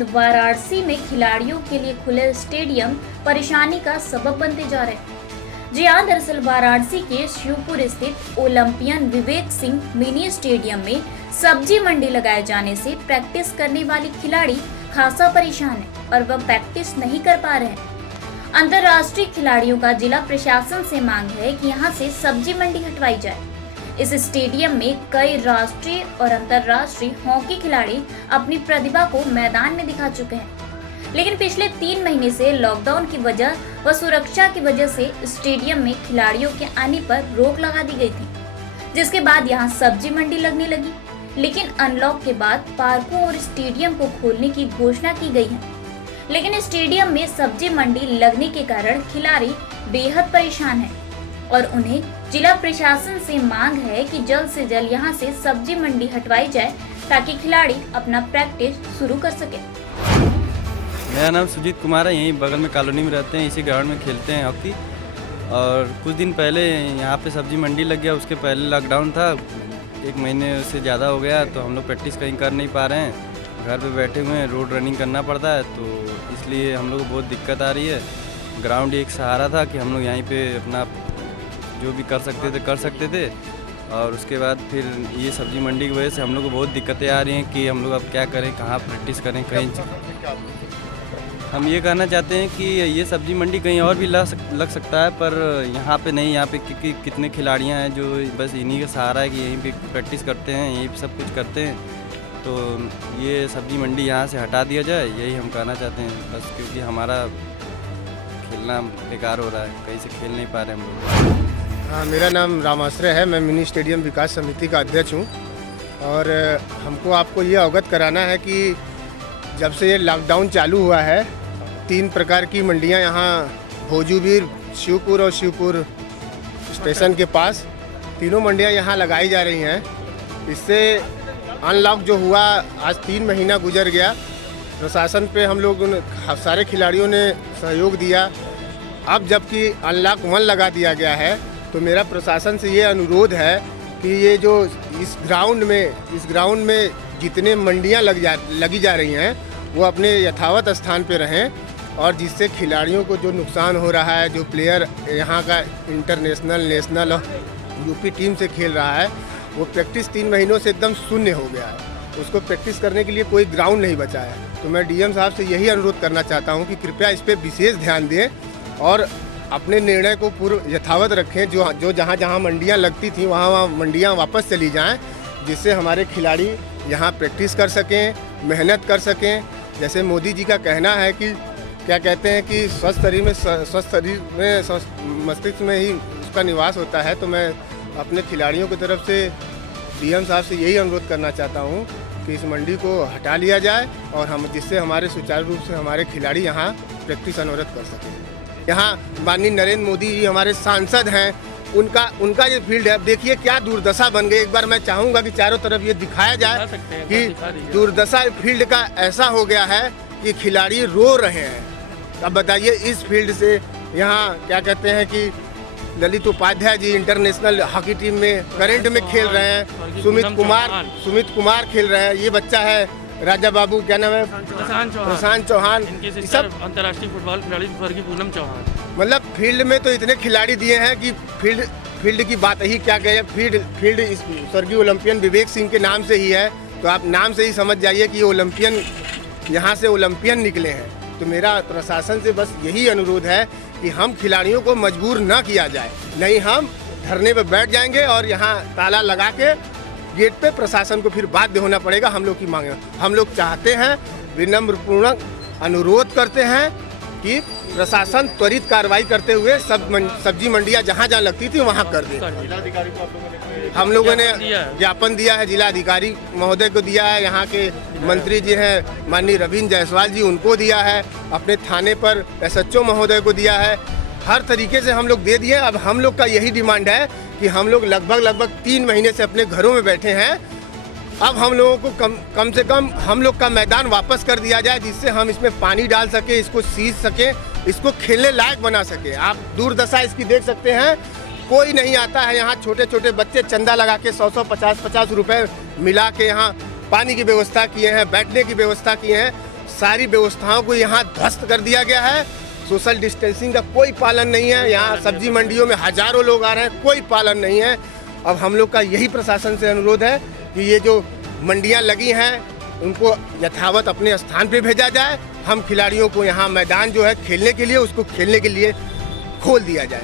बाद वाराणसी में खिलाड़ियों के लिए खुले स्टेडियम परेशानी का सबब बनते जा रहे हैं। जी हाँ, दरअसल वाराणसी के शिवपुर स्थित Olympian Vivek Singh mini stadium में सब्जी मंडी लगाए जाने से प्रैक्टिस करने वाले खिलाड़ी खासा परेशान है और वह प्रैक्टिस नहीं कर पा रहे हैं। अंतर्राष्ट्रीय खिलाड़ियों का जिला प्रशासन से मांग है कि यहां से सब्जी मंडी हटवाई जाए। इस स्टेडियम में कई राष्ट्रीय और अंतर्राष्ट्रीय हॉकी खिलाड़ी अपनी प्रतिभा को मैदान में दिखा चुके हैं, लेकिन पिछले 3 महीने से लॉकडाउन की वजह व सुरक्षा की वजह से स्टेडियम में खिलाड़ियों के आने पर रोक लगा दी गई थी, जिसके बाद यहां सब्जी मंडी लगने लगी। लेकिन अनलॉक के बाद पार्कों और स्टेडियम को खोलने की घोषणा की गई है, लेकिन स्टेडियम में सब्जी मंडी लगने के कारण खिलाड़ी बेहद परेशान हैं और उन्हें जिला प्रशासन से मांग है कि जल्द से जल्द यहां से सब्जी मंडी हटवाई जाए ताकि खिलाड़ी अपना प्रैक्टिस शुरू कर सके। मेरा नाम सुजीत कुमार है, यहीं बगल में कॉलोनी में रहते हैं, इसी ग्राउंड में खेलते हैं हॉकी। और कुछ दिन पहले यहाँ पे सब्जी मंडी लग गया, उसके पहले लॉकडाउन था, 1 महीने से ज़्यादा हो गया, तो हम लोग प्रैक्टिस कहीं कर नहीं पा रहे हैं, घर पे बैठे हुए हैं, रोड रनिंग करना पड़ता है, तो इसलिए हम लोग को बहुत दिक्कत आ रही है। ग्राउंड एक सहारा था कि हम लोग यहीं पे अपना जो भी कर सकते थे और उसके बाद फिर ये सब्जी मंडी की वजह से हम लोग को बहुत दिक्कतें आ रही हैं कि हम लोग अब क्या करें, कहाँ प्रैक्टिस करें। कहीं हम ये कहना चाहते हैं कि ये सब्जी मंडी कहीं और भी लग सकता है, पर यहाँ पे नहीं। यहाँ पे क्योंकि कितने खिलाड़ियाँ हैं जो बस इन्हीं का सहारा है कि यहीं पे प्रैक्टिस करते हैं, यहीं पे सब कुछ करते हैं, तो ये सब्जी मंडी यहाँ से हटा दिया जाए, यही हम कहना चाहते हैं बस, क्योंकि हमारा खेलना बेकार हो रहा है, कहीं से खेल नहीं पा रहे हम लोग। हाँ, मेरा नाम रामाश्रय है, मैं मिनी स्टेडियम विकास समिति का अध्यक्ष हूँ और हमको आपको ये अवगत कराना है कि जब से ये लॉकडाउन चालू हुआ है 3 प्रकार की मंडियाँ यहाँ भोजूबीर, शिवपुर और शिवपुर स्टेशन के पास तीनों मंडियाँ यहाँ लगाई जा रही हैं। इससे अनलॉक जो हुआ, आज 3 महीना गुजर गया, प्रशासन पे हम लोग सारे खिलाड़ियों ने सहयोग दिया। अब जबकि अनलॉक 1 लगा दिया गया है, तो मेरा प्रशासन से ये अनुरोध है कि ये जो इस ग्राउंड में जितने मंडियाँ लगी जा रही हैं वो अपने यथावत स्थान पे रहें, और जिससे खिलाड़ियों को जो नुकसान हो रहा है, जो प्लेयर यहाँ का इंटरनेशनल, नेशनल और यूपी टीम से खेल रहा है, वो प्रैक्टिस 3 महीनों से एकदम शून्य हो गया है। उसको प्रैक्टिस करने के लिए कोई ग्राउंड नहीं बचा है। तो मैं डीएम साहब से यही अनुरोध करना चाहता हूँ कि कृपया इस पर विशेष ध्यान दें और अपने निर्णय को पूर्व यथावत रखें। जो जहाँ मंडियाँ लगती थी वहाँ मंडियाँ वापस चली जाएं, जिससे हमारे खिलाड़ी यहाँ प्रैक्टिस कर सकें, मेहनत कर सकें। जैसे मोदी जी का कहना है कि क्या कहते हैं कि स्वस्थ शरीर में मस्तिष्क में ही उसका निवास होता है। तो मैं अपने खिलाड़ियों की तरफ से डीएम साहब से यही अनुरोध करना चाहता हूँ कि इस मंडी को हटा लिया जाए और हम जिससे हमारे सुचारू रूप से हमारे खिलाड़ी यहाँ प्रैक्टिस अनवरत कर सकें। यहाँ माननीय नरेंद्र मोदी जी हमारे सांसद हैं, उनका ये फील्ड है। देखिए क्या दुर्दशा बन गई। एक बार मैं चाहूँगा कि चारों तरफ ये दिखाया जाए कि दुर्दशा फील्ड का ऐसा हो गया है कि खिलाड़ी रो रहे हैं। अब बताइए, इस फील्ड से यहाँ क्या कहते हैं कि Lalit Upadhyay ji international hockey team में करंट में खेल रहे हैं, सुमित कुमार खेल रहे हैं, ये बच्चा है राजा बाबू, क्या नाम है, प्रशांत चौहान, सब अंतर्राष्ट्रीय फुटबॉल खिलाड़ी स्वर्गीय पूनम चौहान। मतलब फील्ड में तो इतने खिलाड़ी दिए हैं कि फील्ड की बात ही क्या कहे। फील्ड स्वर्गीय ओलंपियन विवेक सिंह के नाम से ही है, तो आप नाम से ही समझ जाइए कि ओलंपियन यहाँ से ओलंपियन निकले हैं। तो मेरा प्रशासन से बस यही अनुरोध है कि हम खिलाड़ियों को मजबूर न किया जाए, नहीं हम धरने पर बैठ जाएंगे और यहाँ ताला लगा के गेट पे प्रशासन को फिर बाध्य होना पड़ेगा हम लोग की मांग। हम लोग चाहते हैं, विनम्रपूर्वक अनुरोध करते हैं कि प्रशासन त्वरित कार्रवाई करते हुए सब्जी मंडियाँ जहाँ लगती थी वहाँ कर दे। हम लोगों ने ज्ञापन दिया है, जिलाधिकारी महोदय को दिया है, यहाँ के मंत्री जी हैं माननीय रविंद्र जायसवाल जी, उनको दिया है, अपने थाने पर एसएचओ महोदय को दिया है, हर तरीके से हम लोग दे दिए। अब हम लोग का यही डिमांड है कि हम लोग लगभग 3 महीने से अपने घरों में बैठे हैं। अब हम लोगों को कम से कम हम लोग का मैदान वापस कर दिया जाए, जिससे हम इसमें पानी डाल सके, इसको सींच सके, इसको खेलने लायक बना सके। आप दुर्दशा इसकी देख सकते हैं, कोई नहीं आता है यहाँ। छोटे छोटे बच्चे चंदा लगा के 100 50 रुपए मिला के यहाँ पानी की व्यवस्था किए हैं, बैठने की व्यवस्था किए हैं। सारी व्यवस्थाओं को यहाँ ध्वस्त कर दिया गया है। सोशल डिस्टेंसिंग का कोई पालन नहीं है। यहाँ सब्जी मंडियों में हजारों लोग आ रहे हैं, कोई पालन नहीं है। अब हम लोग का यही प्रशासन से अनुरोध है कि ये जो मंडियाँ लगी हैं उनको यथावत अपने स्थान पे भेजा जाए। हम खिलाड़ियों को यहाँ मैदान जो है खेलने के लिए, उसको खेलने के लिए खोल दिया जाए।